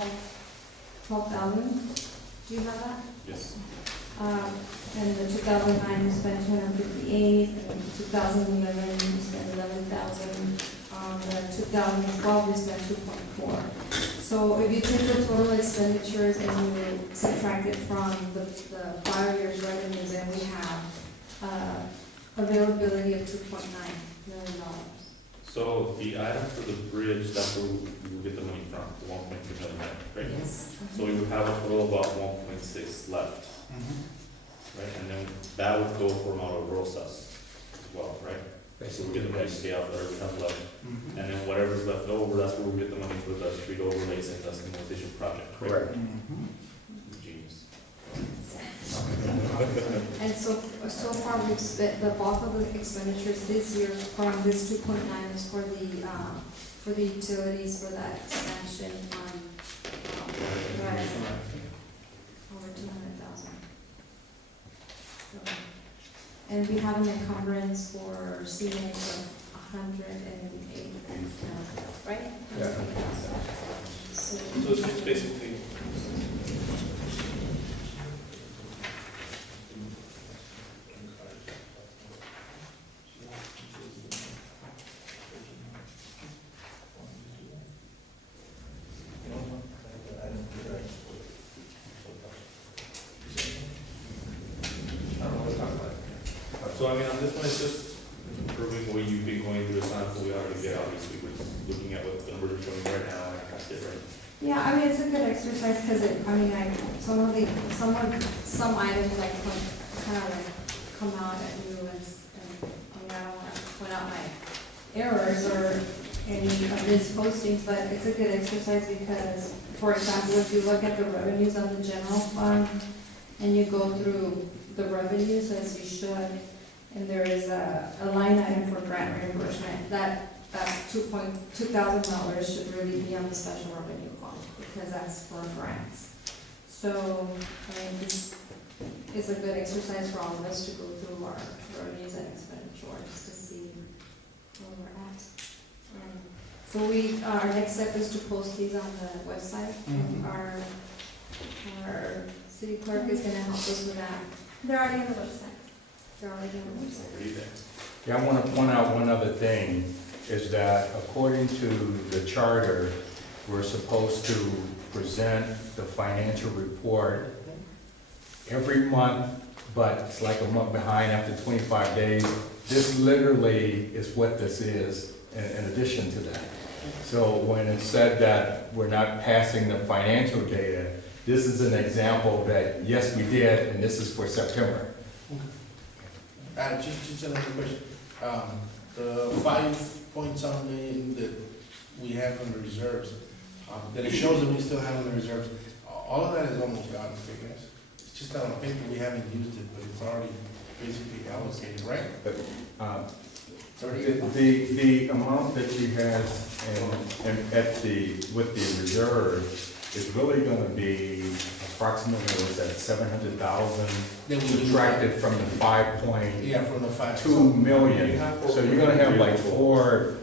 12,000. Do you have that? Yes. And the 2009 we spent 258, and 2011 we spent 11,000. The 2012 we spent 2.4. So if you take the total expenditures and you subtract it from the prior year's revenues, then we have availability of $2.9 million. So the item for the bridge, that's where we will get the money from, the 1.2 million, right? Yes. So we would have a total of about 1.6 left, right? And then that would go from our Rosas as well, right? So we get the money to pay out whatever we have left. And then whatever's left over, that's where we get the money for the street overlays and dust demolition project, correct? Genius. And so far we've spent, the bulk of the expenditures this year from this 2.9 is for the utilities for that expansion on, right, over 200,000. And we have an encumbrance for cement of 108,000, right? Yeah. So, So it's basically. So I mean, on this one, it's just improving what you've been going through, it's not what we already did, obviously, we're just looking at what the numbers are showing right now, and that's it, right? yeah, I mean, it's a good exercise because some items like kind of like come out at you and I mean, I don't want to point out my errors or any of these postings, but it's a good exercise because, for example, if you look at the revenues of the general fund and you go through the revenues as you should, and there is a line item for grant reimbursement, that $2,000 should really be on the special revenue fund, because that's for grants. So, I mean, this is a good exercise for all of us to go through our revenues and expenditures to see where we're at. So our next step is to post these on the website. Our city clerk is gonna help us with that. They're already on the website. Yeah, I want to point out one other thing, is that according to the charter, we're supposed to present the financial report every month, but it's like a month behind after 25 days. This literally is what this is in addition to that. So when it's said that we're not passing the financial data, this is an example that, yes, we did, and this is for September. Just another question. The 5.7 million that we have in the reserves, that it shows that we still have in the reserves, all of that is almost gone, I guess. It's just on paper, we haven't used it, but it's already basically allocated, right? But, It's already. the amount that you have with the reserve is really gonna be approximately, was that 700,000 subtracted from the 5.2 Yeah, from the 5. million. So you're gonna have like 4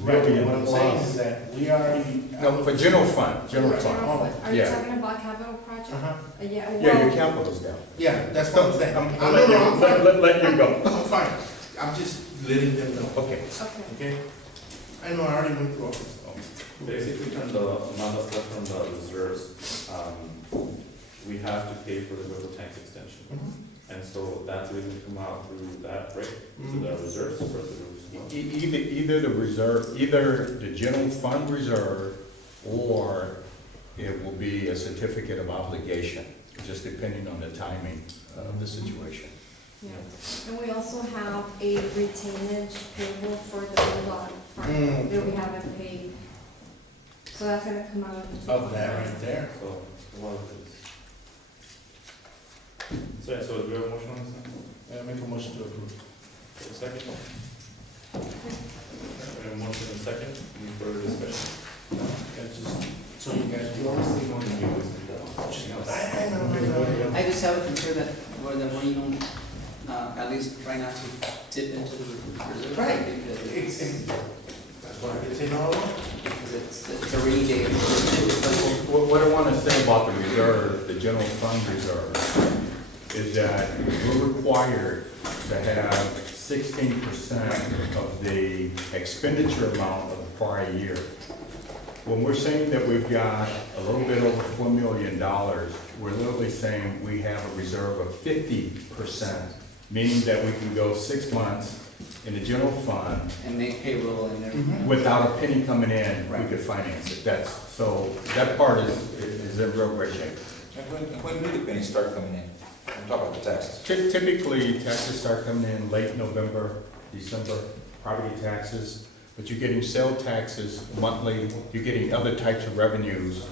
Right, million what I'm saying is plus. that we already. No, for general fund, general Right. fund. Are you Yeah. talking about capital project? Yeah, Yeah, your well, capital is down. Yeah, that's what I'm saying. I'm No, letting no, you- I'm fine. let you go. I'm fine. I'm just letting them know, Okay. okay. okay? I know, I already went through all this. Basically, from the amount that's left from the reserves, we have to pay for the river tank extension. And so that's really gonna come out through that, right? So the reserves for the Either the reserve, either the general fund reserve, or it will be a certificate of obligation, just depending on the timing of the situation. Yeah, and we also have a retainage payable for the bulldog fund that we haven't paid. So that's gonna come out Of that right there. So, what is this? So do we have a motion on this now? Make a motion to approve. A second? We have a motion and a second, any further discussion? That's just, so you guys. You obviously don't need to do this. I know. I just have a concern that where the money don't, at least try not to dip into the reserve. Right. Because That's what I did say all along. it's a rainy day, it's like what I want to say about the reserve, the general fund reserve, is that we're required to have 16% of the expenditure amount of the prior year. When we're saying that we've got a little bit over $4 million, we're literally saying we have a reserve of 50%, meaning that we can go 6 months in the general fund And make payroll and everything. without a penny coming in, we Right. could finance it. So that part is in real great shape. And when do the pennies start coming in? I'm talking about the taxes. Typically, taxes start coming in late November, December, property taxes, but you're getting sale taxes monthly, you're getting other types of revenues.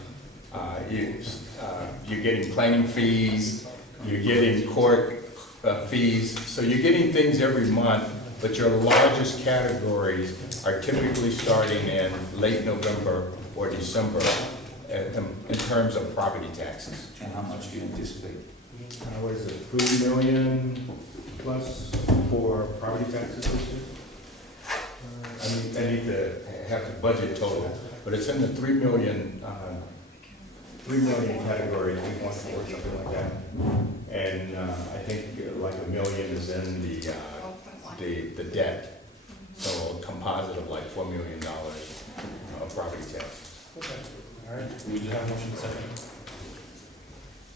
You're getting planning fees, you're getting court fees, so you're getting things every month, but your largest categories are typically starting in late November or December in terms of property taxes. And how much do you anticipate? What is it, 3 million plus for property taxes this year? I need to have the budget total, but it's in the 3 million category, I think 1/4, something like that. And I think like $1 million is in the debt, so a composite of like $4 million of property tax. Okay. All right, we do have motion second.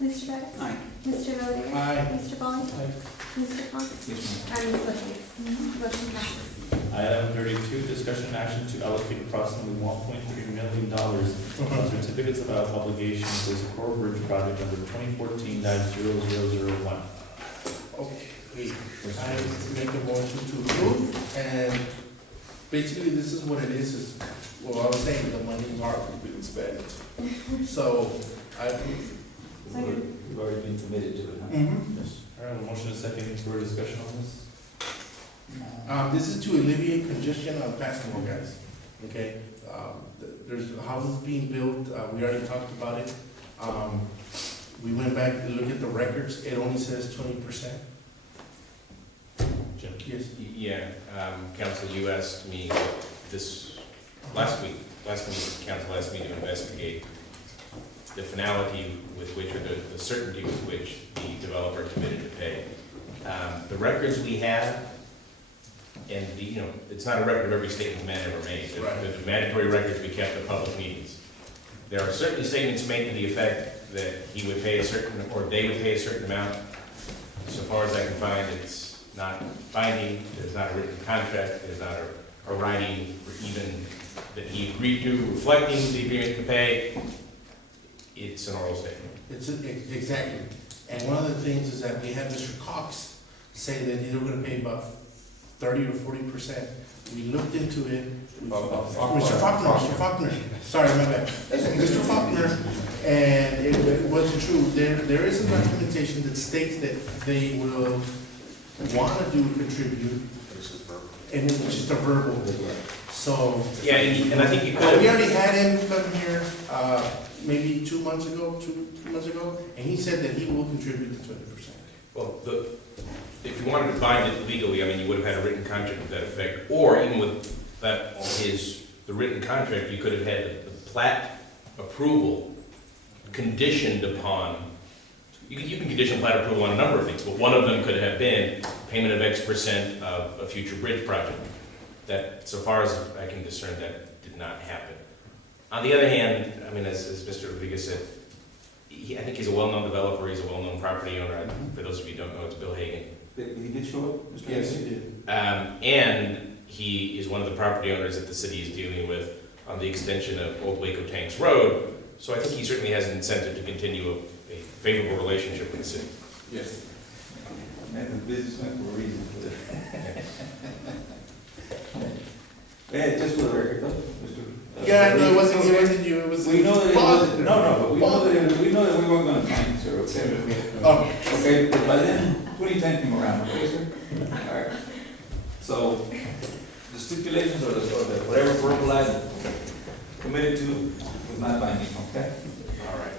Mr. Bettis? Aye. Mr. Rodriguez? Aye. Mr. Bowling? Mr. Cox? Yes, And Ms. Solis? Motion passes. Item 32, discussion action to allocate approximately $1.3 million on certificates of obligation for the Coral Bridge project number 2014-0001. Okay, I make a motion to approve, and basically this is what it is, well, I was saying, the money is already been spent. So, I approve. We've already been committed to it, huh? Yes. All right, a motion is second for discussion on this. This is to alleviate congestion on Passmore, guys, okay? There's houses being built, we already talked about it. We went back and looked at the records, it only says 20%. Jim? Yes. Yeah, council, you asked me last week, council asked me to investigate the finality with which, or the certainty with which the developer committed to pay. The records we have, and it's not a record of every statement the man ever made. Right. The mandatory records we kept at public meetings. There are certainly statements made to the effect that he would pay a certain, or they would pay a certain amount. So far as I can find, it's not binding, there's not a written contract, there's not a writing, or even that he agreed to, reflecting the agreement to pay. It's an oral statement. It's, exactly. And one of the things is that we had Mr. Cox say that they were gonna pay about 30 or 40%. We looked into it. Mr. Faulkner, sorry, my bad. Mr. Faulkner, and it wasn't true. There is a documentation that states that they will wanna contribute, and it's just a verbal. So. Yeah, and I think you could We have, already had him come here, maybe 2 months ago, two months ago, and he said that he will contribute the 20%. well, if you wanted to bind it legally, I mean, you would have had a written contract to that effect, or even with that, the written contract, you could have had the plat approval conditioned upon, you can condition plat approval on a number of things, but one of them could have been payment of X% of a future bridge project. That, so far as I can discern, that did not happen. On the other hand, I mean, as Mr. Rodriguez said, I think he's a well-known developer, he's a well-known property owner. For those of you who don't know, it's Bill Hagan. He did show up, Mr. Yes, Mayor? he did. And he is one of the property owners that the city is dealing with on the extension of Old Waco Tanks Road. So I think he certainly has an incentive to continue a favorable relationship with the city. Yes. Man's a businessman for a reason. Yeah, just for the record, though, Mr. Yeah, no, it wasn't you, it was. We know that it wasn't, no, but we know that we weren't gonna find it, sir, okay? Oh, Okay, but by then, 2010 came around, okay, sir? All right. So, the stipulations or the whatever verbalized, committed to, was not binding, okay? all right.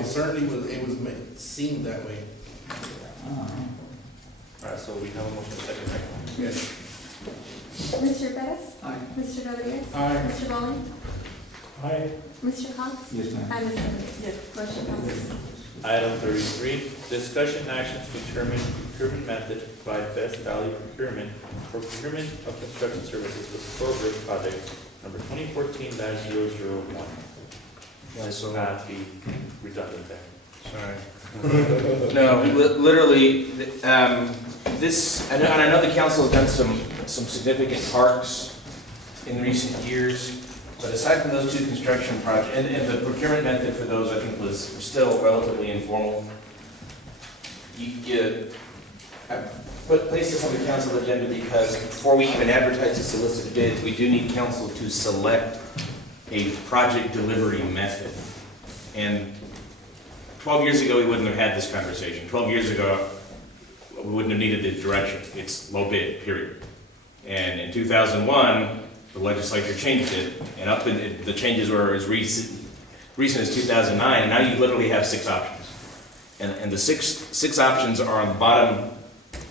It certainly was, seemed that way. Uh-huh. All right, so we have a motion second, right? Yes. Mr. Bettis? Aye. Mr. Rodriguez? Aye. Mr. Bowling? Aye. Mr. Cox? Yes, ma'am. And Ms. Ennis? Yes. Motion passes. Item 33, discussion action to determine procurement method to provide best value procurement for procurement of construction services with Core Bridge Project number 2014-001. Yeah, so, Not be redundant there. Sorry. no, literally, this, and I know the council has done some significant parks in recent years, but aside from those two construction projects, and the procurement method for those, I think, was still relatively informal. I placed this on the council agenda because before we even advertise the solicited bids, we do need council to select a project delivery method. And 12 years ago, we wouldn't have had this conversation. 12 years ago, we wouldn't have needed the direction. It's low bid, period. And in 2001, the legislature changed it, and the changes were as recent as 2009, and now you literally have 6 options. And the six options are on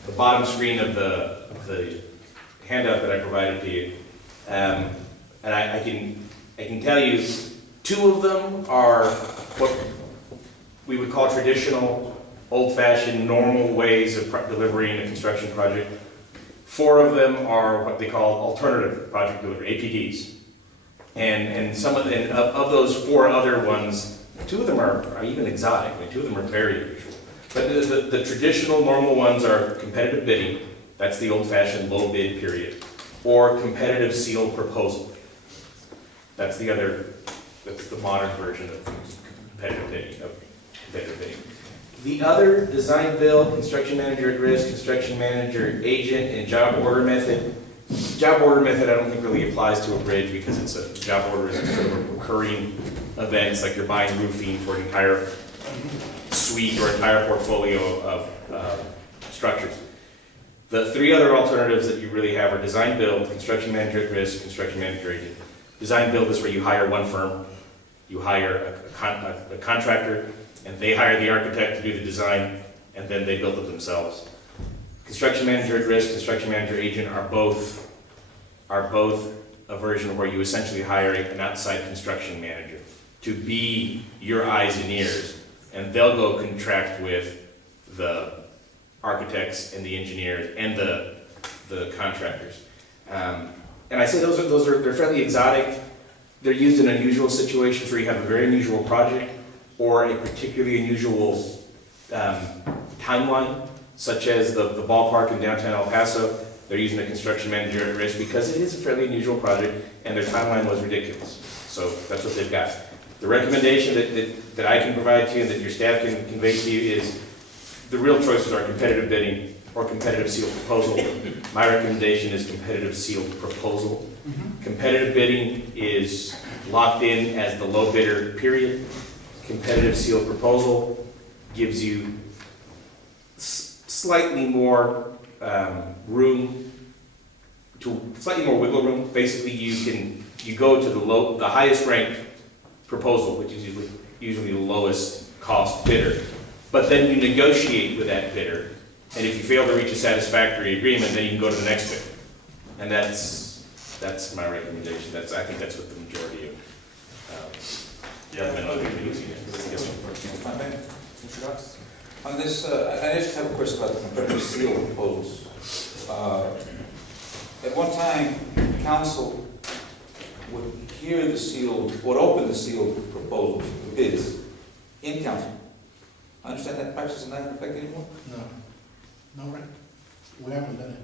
the bottom screen of the handout that I provided to you. And I can tell you, 2 of them are what we would call traditional, old-fashioned, normal ways of delivering a construction project. 4 of them are what they call alternative project delivery, APDs. And of those 4 other ones, 2 of them are even exotic. I mean, 2 of them are very unusual. But the traditional, normal ones are competitive bidding. That's the old-fashioned low bid period. Or competitive sealed proposal. That's the modern version of competitive bidding. The other, design build, construction manager at risk, construction manager agent, and job order method. Job order method I don't think really applies to a bridge because it's a job order is sort of a recurring event. It's like you're buying roofing for an entire suite or entire portfolio of structures. The 3 other alternatives that you really have are design build, construction manager at risk, construction manager agent. Design build is where you hire one firm, you hire a contractor, and they hire the architect to do the design, and then they build it themselves. Construction manager at risk, construction manager agent are both a version where you essentially hire an outside construction manager to be your eyes and ears, and they'll go contract with the architects and the engineers and the contractors. And I say they're fairly exotic. They're used in unusual situations where you have a very unusual project or a particularly unusual timeline, such as the ballpark in downtown El Paso. They're using a construction manager at risk because it is a fairly unusual project and their timeline was ridiculous. So that's what they've got. The recommendation that I can provide to you and that your staff can convey to you is the real choices are competitive bidding or competitive sealed proposal. My recommendation is competitive sealed proposal. Competitive bidding is locked in as the low bidder, period. Competitive sealed proposal gives you slightly more slightly more wiggle room. Basically, you go to the highest ranked proposal, which is usually the lowest cost bidder. But then you negotiate with that bidder, and if you fail to reach a satisfactory agreement, then you can go to the next bidder. And that's my recommendation. I think that's what the majority of government other communities use. Mr. Cox? On this, I just have a question about the competitive seal proposals. At one time, council would would open the sealed proposals, the bids, in council. I understand that practice is not in effect anymore? No, right? We haven't done it.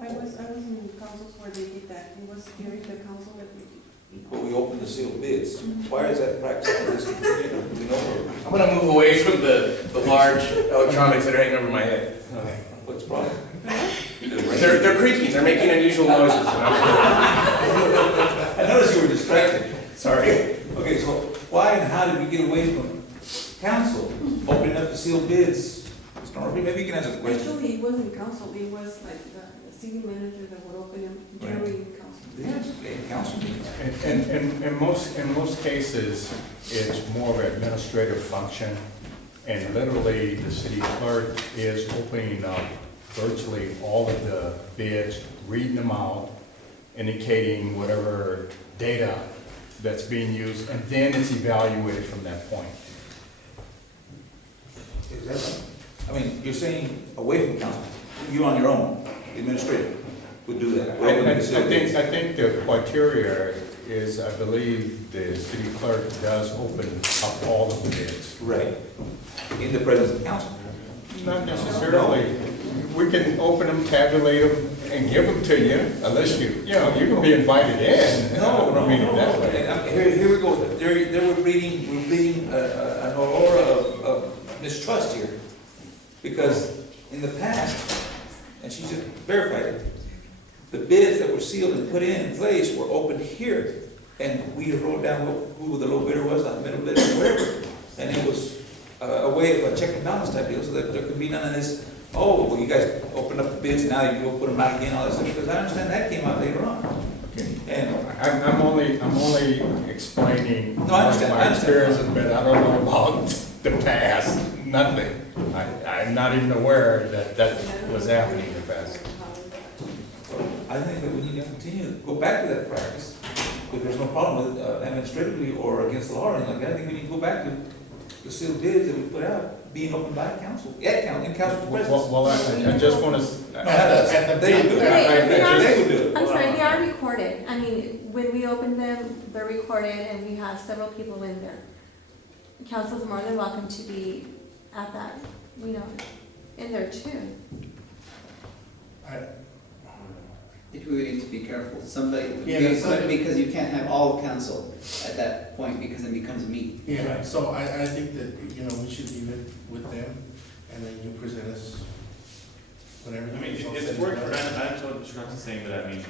I was in councils where they did that. It was during the council that we did. But we opened the sealed bids. Why is that practice discontinued? Do we know? I'm going to move away from the large electronics that are hanging over my head. What's the problem? They're creaking. They're making unusual noises. I noticed you were distracted. Sorry. Okay, so why and how did we get away from council opening up the sealed bids? Mr. Murphy, maybe you can answer the question. Actually, it wasn't council. It was like the city manager that would open them during council. Yes, council meeting. In most cases, it's more of an administrative function, and literally the city clerk is opening up virtually all of the bids, reading them out, indicating whatever data that's being used, and then it's evaluated from that point. Is that right? I mean, you're saying away from council, you on your own, the administrator would do that. I think the criteria is, I believe, the city clerk does open up all of the bids. Right, in the presence of council. Not necessarily. We can open them, tabulate them, and give them to you, unless you know, you can be invited in. I don't mean it that way. Here we go, we're breeding an aura of mistrust here. Because in the past, and she just verified it, the bids that were sealed and put in place were opened here. And we wrote down who the low bidder was, the middle bidder, whatever. And it was a way of a check and balance type deal, so that there could be none of this, oh, well, you guys opened up the bids, now you go put them out again, all that stuff, because I understand that came out later on. Okay. And I'm only explaining No, I understand, my experience, but I don't know about the past, nothing. I'm not even aware that was happening in the past. I think that we need to continue, go back to that practice, if there's no problem with administratively or against the law or anything like that. I think we need to go back to the sealed bids that we put out, being opened by council, in council's presence. Well, I just want to. They would do it. They would do it. I'm sorry, they are recorded. I mean, when we open them, they're recorded and we have several people in there. Council's more than welcome to be at that, you know, in there too. I think we need to be careful. Somebody, Yeah, somebody- because you can't have all council at that point because it becomes a meeting. Yeah, so I think that, you know, we should leave it with them, and then you present us whenever. I mean, it's worked, I'm not saying that, I mean,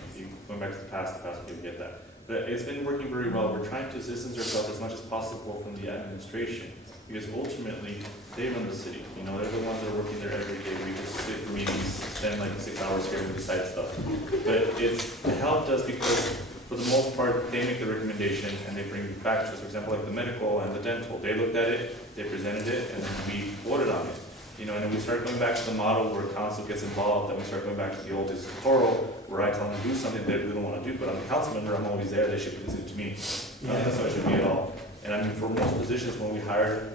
going back to the past, we get that. But it's been working very well. We're trying to distance ourselves as much as possible from the administration, because ultimately, they run the city. You know, they're the ones that are working there every day. We just sit for meetings, spend like 6 hours here and decide stuff. But it's helped us because, for the most part, they make the recommendation and they bring it back to us. For example, like the medical and the dental, they looked at it, they presented it, and then we voted on it. You know, and then we start going back to the model where council gets involved, and we start going back to the old dictatorial, where I tell them to do something they really don't want to do, but I'm a council member, I'm always there, they should present it to me. That's how it should be at all. And I mean, for most positions, when we hired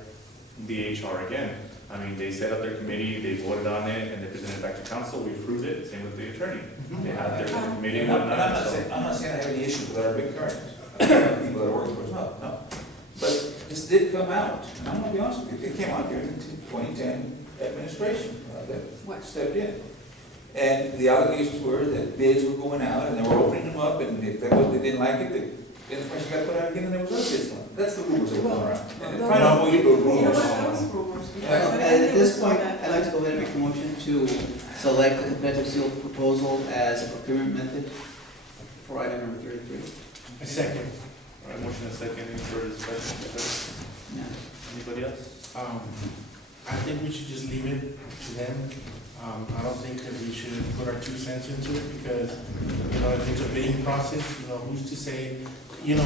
the HR again, I mean, they set up their committee, they voted on it, and they presented it back to council, we approved it, same with the attorney. They had their committee and I'm whatnot, not so. saying I have any issue with our big current, people that are working for us, no. But this did come out, and I'm gonna be honest with you, it came out during the 2010 administration that stepped in. And the allegations were that bids were going out, and they were opening them up, and if they didn't like it, the information got put out again, and there was other bids on it. That's the rumors that were going around. And trying to avoid those rumors. At this point, I'd like to go ahead and make a motion to select the competitive seal proposal as a procurement method for item number 33. A second. All right, motion and second, any further discussion? Yeah. Anybody else? I think we should just leave it to them. I don't think that we should put our 2 cents into it, because, you know, if it's a bidding process, you know, who's to say, you know,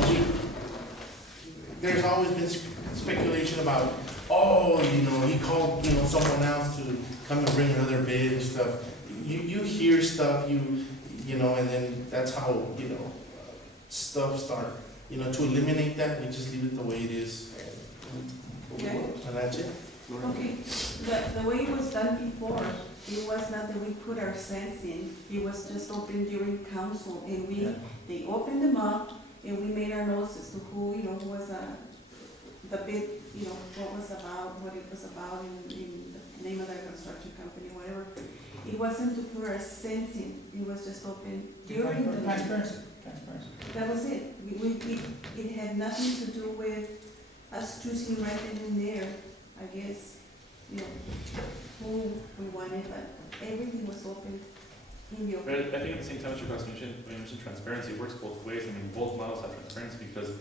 there's always been speculation about, oh, you know, he called, you know, someone else to come and bring another bid and stuff. You hear stuff, you know, and then that's how, you know, stuff start. You know, to eliminate that, we just leave it the way it is, Okay. and that's it. Okay, the way it was done before, it was not that we put our cents in, it was just open during council, and they opened them up, and we made our notes as to who, you know, who was, the bid, you know, what was about, what it was about, in the name of the construction company, whatever. It wasn't to put our cents in, it was just open during the. Transparency. That was it. It had nothing to do with us choosing right then and there, I guess, you know, who we wanted, but everything was open in the open. But I think at the same time, Mr. Cox mentioned, when you mentioned transparency, it works both ways. I mean, both models have transparency, because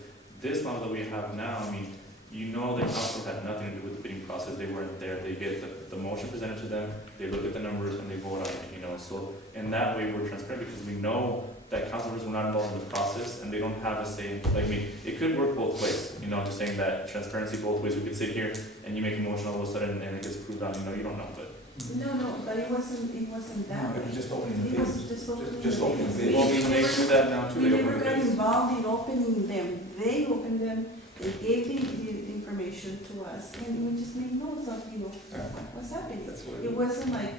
this model that we have now, I mean, you know, the council had nothing to do with the bidding process. They weren't there. They get the motion presented to them, they look at the numbers, and they vote on it, you know. So in that way, we're transparent, because we know that council members were not involved in the process, and they don't have a say. Like, I mean, it could work both ways, you know, just saying that transparency both ways. We could sit here and you make a motion all of a sudden and it gets approved on, you know, you don't know. But No, but it wasn't that It way. was just opening the It was bids. just opening. Just opening the bids. Well, we do that now too. We They never open the got bids. involved in opening them. They opened them, they gave the information to us, and we just made notes of, Yeah. what's happening. That's what It wasn't like,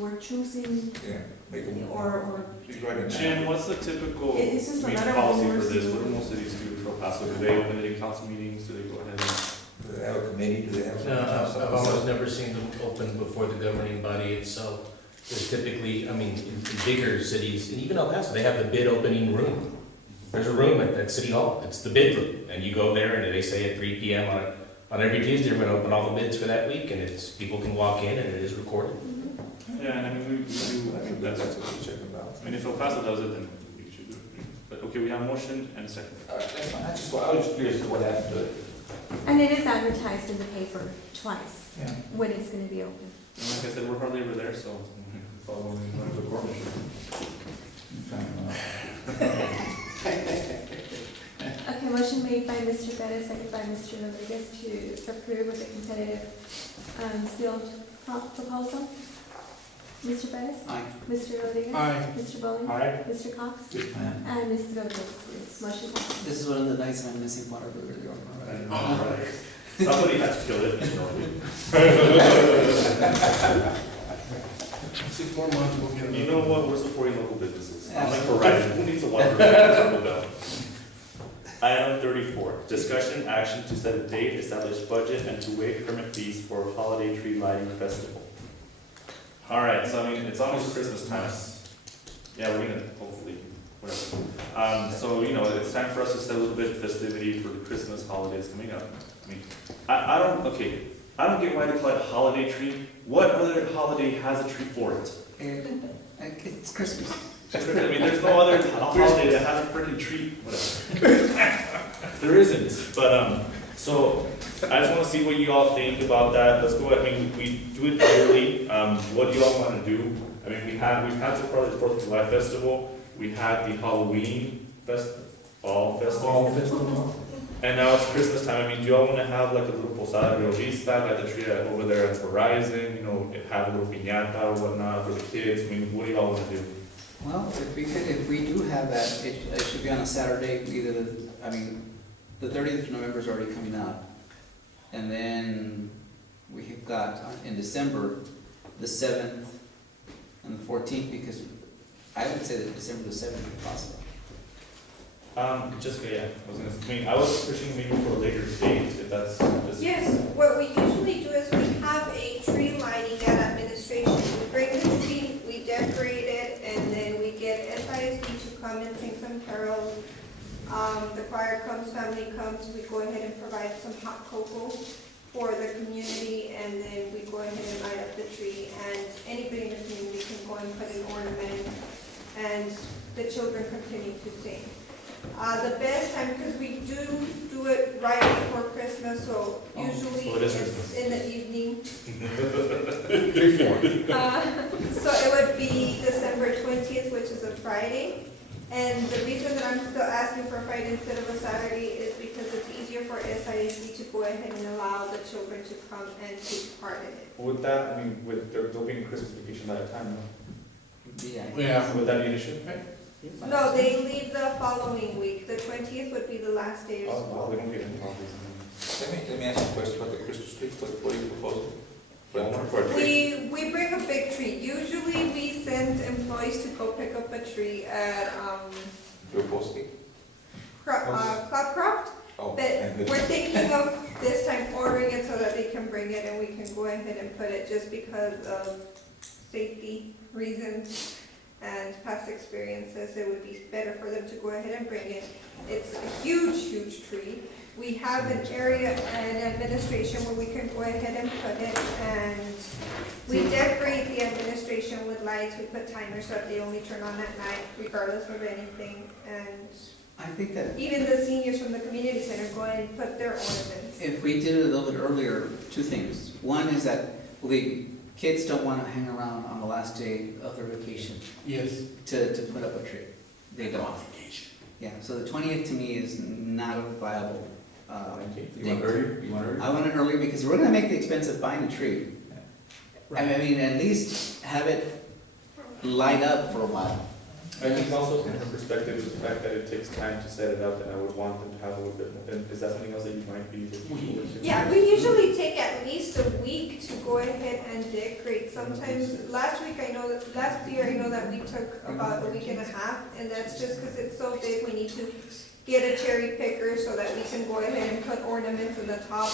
we're choosing, Yeah, make them. or, He's right in Chin, what's the typical It's just a week lot of policy for rumors. this? What do most cities do for El Paso? Do they open it in council meetings? Do they go ahead and? Do they have a committee? Do they have? No, I've almost never seen them open before the governing body itself. There's typically, I mean, in bigger cities, and even El Paso, they have the bid opening room. There's a room at City Hall, it's the bid room, and you go there and they say at 3 PM on every Tuesday, we're gonna open all the bids for that week, and people can walk in and it is recorded. Yeah, and I mean, we do, I think that's, that's what we check about. I mean, if El Paso does it, then we should do it. But, okay, we have a motion and a second. That's fine. I was just curious as to what happened to it. And it is advertised in the paper twice, Yeah. when it's gonna be open. And like I said, we're hardly ever there, so. Following the court. Okay, motion made by Mr. Bettis, second by Mr. Rodriguez to approve with the competitive, sealed proposal. Mr. Bettis? Aye. Mr. Rodriguez? Aye. Mr. Bowling? Aye. Mr. Cox? Aye. And Mr. Rodriguez, motion passes. This is one of the nights I'm missing water burger. Alright. Somebody has to kill it. 6 more months, we'll get them. You know what, we're supporting local businesses. I'm like Absolutely. Verizon, who needs a water bill? Item 34, discussion action to set a date, establish budget, and to waive permit fees for holiday tree lighting festival. Alright, so I mean, it's almost Christmas time. Yeah, we're gonna, hopefully, whatever. So, it's time for us to set a little bit of festivity for the Christmas holidays coming up. I mean, I don't get why they call it a holiday tree. What other holiday has a tree for it? It's Christmas. I mean, there's no other holiday that has a freaking tree, whatever. There isn't, but, so, I just wanna see what you all think about that. Let's go ahead, I mean, we do it yearly. What do you all wanna do? I mean, we've had so far the 4th of July festival, we had the Halloween fall festival. And now it's Christmas time. I mean, do y'all wanna have like a little posada real vista, like the tree over there at Verizon, have a little piñata or whatnot for the kids? I mean, what do y'all wanna do? Well, if we do have that, it should be on a Saturday, the 30th of November is already coming up. And then we have got in December, the 7th and the 14th, because I would say that December the 7th if possible. Jessica, I was pushing maybe for a later date, if that's just. Yes, what we usually do is we have a tree lighting at administration. We bring the tree, we decorate it, and then we get SISD to come and sing some carols. The choir comes, family comes, we go ahead and provide some hot cocoa for the community, and then we go ahead and light up the tree, and anybody in the community can go and put an ornament, and the children continue to sing. The best time, because we do it right before Christmas, so usually so it is it's Christmas. in the evening. Before. So it would be December 20th, which is a Friday. And the reason that I'm still asking for a Friday instead of a Saturday is because it's easier for SISD to go ahead and allow the children to come and take part in it. Would that, I mean, with there being Christmas vacation at a time, Yeah. Yeah. would that be an issue? No, they leave the following week. The 20th would be the last day of Oh, school. wow, they don't get any holidays. Let me ask you a question about the Christmas tree. What are you proposing? For a tree. We bring a big tree. Usually we send employees to go pick up a tree at, You're posting? Clubcraft. Oh, But and we're thinking of this time ordering it so that they can bring it and we can go ahead and put it just because of safety reasons and past experiences. It would be better for them to go ahead and bring it. It's a huge, huge tree. We have an area and administration where we can go ahead and put it, and we decorate the administration with lights. We put timers so that they only turn on at night regardless of anything. And I think that even the seniors from the community center go ahead and put their ornaments. if we did it a little bit earlier, two things. One is that the kids don't want to hang around on the last day of their vacation Yes. to put up a tree. They don't. Yeah, so the 20th to me is not a viable You want date. earlier? You want earlier? I want it earlier because we're gonna make the expense of buying a tree. I mean, at least have it light up for a while. I think also from her perspective, is the fact that it takes time to set it up, and I would want them to have a little bit more, and is that something else that you might be looking forward to? Yeah, we usually take at least a week to go ahead and decorate. Sometimes, last year I know that we took about a week and a half, and that's just because it's so big, we need to get a cherry picker so that we can go ahead and put ornaments in the top.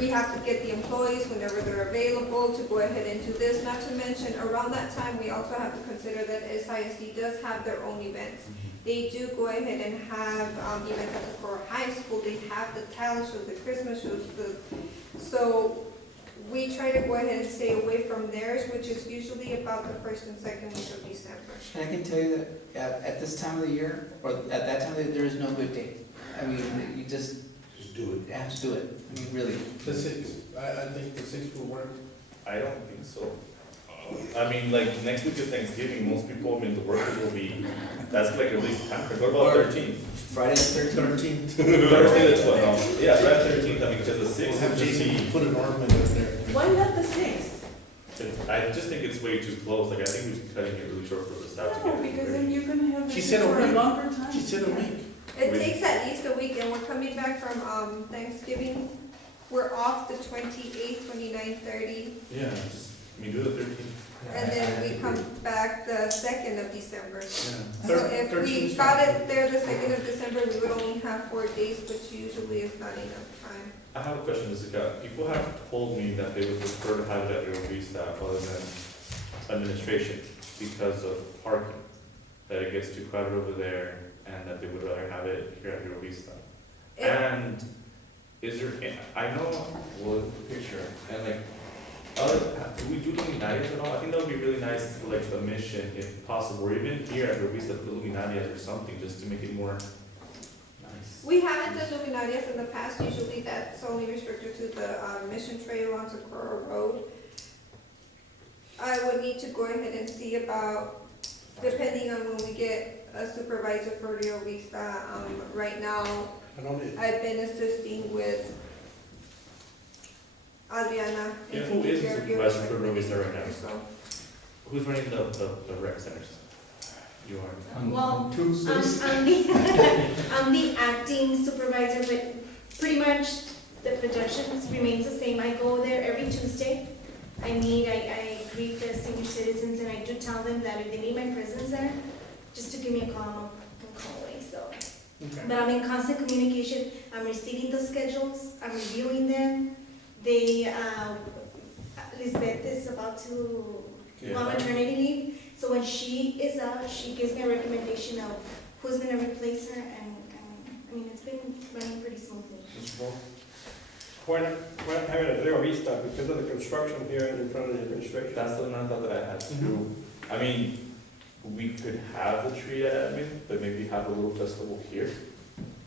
We have to get the employees whenever they're available to go ahead and do this, not to mention, around that time, we also have to consider that SISD does have their own events. They do go ahead and have, events at the Core High School, they have the talent shows, the Christmas shows, so we try to go ahead and stay away from theirs, which is usually about the first and second week of December. And I can tell you that at this time of the year, or at that time of the year, there is no good day. I mean, you just do it. have to do it. I mean, really. The 6th, I think the 6th will work. I don't think so. I mean, like, next week is Thanksgiving, most people, I mean, the workers will be, that's like at least time, what about 13th? Friday the 13th. 13th. Thursday the 12th, no, yeah, Friday 13th, I mean, because the We'll 6th have is just Jason the, put an ornament in there. Why not the 6th? I just think it's way too close, like, I think we're cutting it really short for the staff to No, get it because ready. then you can have She it said a for a week. longer time. She said a week. It takes at least a week, and we're coming back from, Thanksgiving. We're off the 28th, 29th, 30th, Yeah, just, I mean, do the 13th. and then we come back the 2nd of December. Yeah. So if we 13th. got it there the 2nd of December, we would only have 4 days, which usually is not enough time. I have a question, Jessica. People have told me that they would prefer to have it at Rio Vista other than administration because of parking. That it gets too crowded over there and that they would rather have it here at Rio Vista. It- And is there, I know, well, the picture, and like, do we do luminarias at all? I think that would be really nice for like the mission if possible, or even here at Rio Vista, put luminarias or something, just to make it more nice. We haven't done luminarias in the past, usually that's only restricted to the Mission Trail on Socorro Road. I would need to go ahead and see about, depending on when we get a supervisor for Rio Vista. Right now, I don't need. I've been assisting with Adriana. Yeah, who is the taking care of supervisor for Rio Vista right now? So, Who's running the rec centers? You are. On Well, Tuesdays? I'm the acting supervisor, but pretty much the projections remains the same. I go there every Tuesday. I greet the senior citizens, and I do tell them that if they need my presence there, just to give me a call, I'll call away, so. Okay. But I'm in constant communication. I'm receiving the schedules, I'm reviewing them. They, Lisbeth is about to go on maternity leave, so when she is out, she gives me a recommendation of who's gonna replace her, and I mean, it's been running pretty smoothly. Why not have it at Rio Vista because of the construction here in front of the administration? That's the thought that I had too. I mean, we could have the tree at admin, but maybe have a little festival here.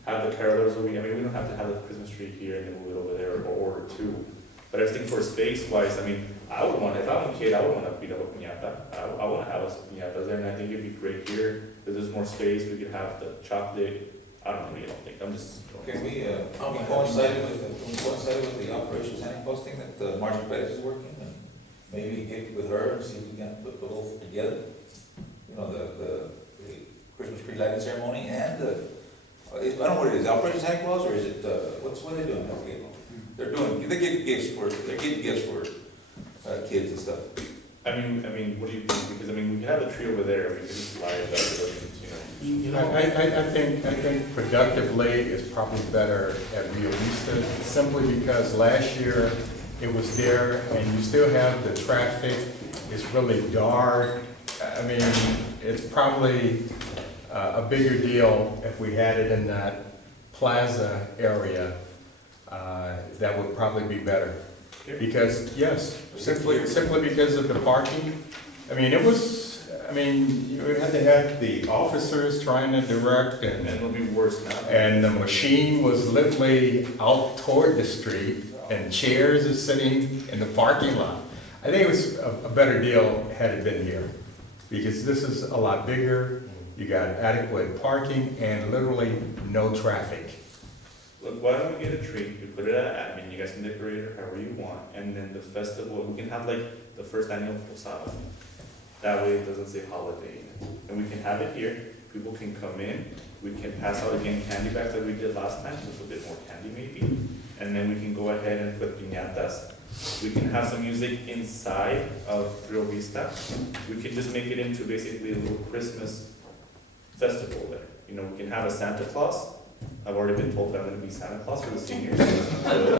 Have the carolers, we don't have to have the Christmas tree here and then move it over there or order two. But I just think for space wise, I mean, I would want, if I'm a kid, I would want to beat up a piñata. I want to have us piñatas there, and I think it'd be great here. If there's more space, we could have the chocolate. I don't think, I'm just. Can we coincide with the operations and posting that Marcia Perez is working, and maybe get with her and see if we can put both together? You know, the Christmas tree lighting ceremony and I don't know what it is, Operation Santa Claus, or is it, what are they doing? I forget. They give gifts for kids and stuff. I mean, what do you think? Because I mean, we can have the tree over there, we can just light it up, You know, I think productively is probably better at Rio Vista, simply because last year it was there and you still have the traffic, it's really dark. I mean, it's probably a bigger deal if we had it in that plaza area. That would probably be better. Because, yes, simply because of the parking. I mean, you had to have the officers trying to direct, and it'll be worse now. and the machine was literally out toward the street, and chairs are sitting in the parking lot. I think it was a better deal had it been here, because this is a lot bigger, you got adequate parking, and literally no traffic. Look, why don't we get a tree, we put it at admin, you guys can decorate it however you want, and then the festival, we can have like the first annual posada. That way it doesn't say holiday, and we can have it here, people can come in, we can pass out again candy bags like we did last time, just a bit more candy maybe, and then we can go ahead and put piñatas. We can have some music inside of Rio Vista, we can just make it into basically a little Christmas festival there. You know, we can have a Santa Claus. I've already been told that I'm gonna be Santa Claus for the seniors.